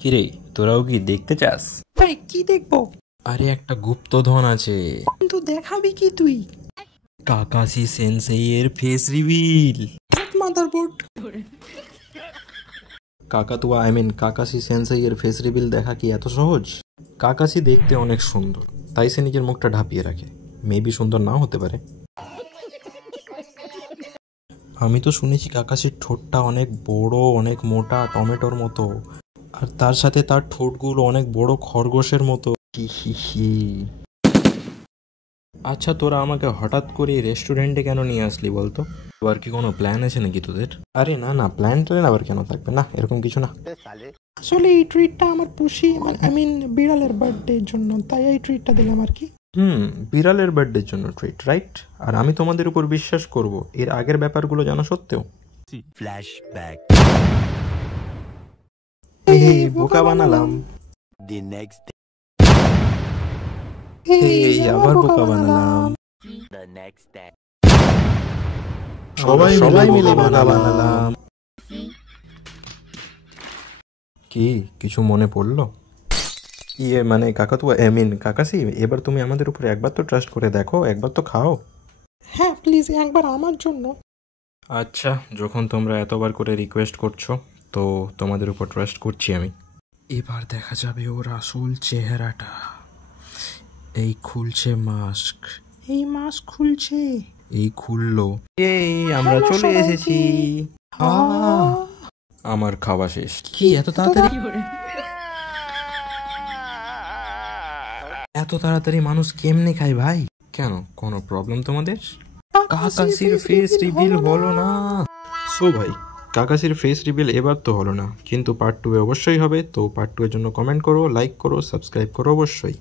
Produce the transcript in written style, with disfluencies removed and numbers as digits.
কিরে তোরাও কি দেখতে চাস? ভাই কি দেখবো? আরে একটা গুপ্তধন আছে, কিন্তু দেখাবি কি তুই? কাকাশি সেনসেই এর ফেস রিভিল। মাদারবোর্ড। কাকাতুয়া কাকাশি সেনসেই এর ফেস রিভিল দেখা কি এত সহজ? কাকাশি দেখতে অনেক সুন্দর, তাই সে নিজের মুখটা ঢাপিয়ে রাখে। মেবি সুন্দর নাও হতে পারে। আমি তো শুনেছি কাকাশির ঠোঁটটা অনেক বড়, অনেক মোটা, টমেটোর মতো, আর তার সাথে তার ঠোঁটগুলো অনেক বড় খরগোশের মতো। আচ্ছা তোরা আমাকে হঠাৎ করে রেস্টুরেন্টে কেন নিয়ে আসলি বলতো? আর কি কোনো প্ল্যান আছে নাকি তোদের? আরে না না, প্ল্যান আবার কেন থাকবে, না এরকম কিছু না। আসলে এই ট্রিটটা আমার পুষি বিড়ালের বার্থডের জন্য, তাই এই ট্রিটটা দিলাম আর কি। বিড়ালের বার্থডের জন্য ট্রিট, রাইট? আর আমি তোমাদের উপর বিশ্বাস করব এর আগের ব্যাপারগুলো জানা সত্ত্বেও? Flashback. বোকা বানালাম। The next day. আবার বোকা বানালাম। The next day. সবাই মিলে বোকা বানালাম। কি কিছু মনে পড়লো? কাকাতুয়া কাকাশি, এবার তুমি আমাদের উপরে একবার তো ট্রাস্ট করে দেখো, একবার তো খাও। হ্যাঁ প্লিজ, একবার আমার জন্য। আচ্ছা, যখন তোমরা এতবার করে রিকোয়েস্ট করছো তো তোমাদের উপর ট্রাস্ট করছি আমি। এবার দেখা যাবে ওর আসল চেহারাটা। এই খুলছে মাস্ক, এই মাস্ক খুলছে, এই খুললো। আমরা চলে এসেছি। আমার খাওয়া শেষ। কি এত তাড়াতাড়ি? এত তাড়াতাড়ি মানুষ কেমনে খায় ভাই? কেন, কোনো প্রবলেম তোমাদের? কাকাশির ফেস রিভিল হলো না। সো ভাই, কাকাশির ফেস রিভিল এবার তো হলো না, কিন্তু পার্ট 2 অবশ্যই হবে। তো পার্ট 2 এর জন্য কমেন্ট করো, লাইক করো, সাবস্ক্রাইব করো অবশ্যই।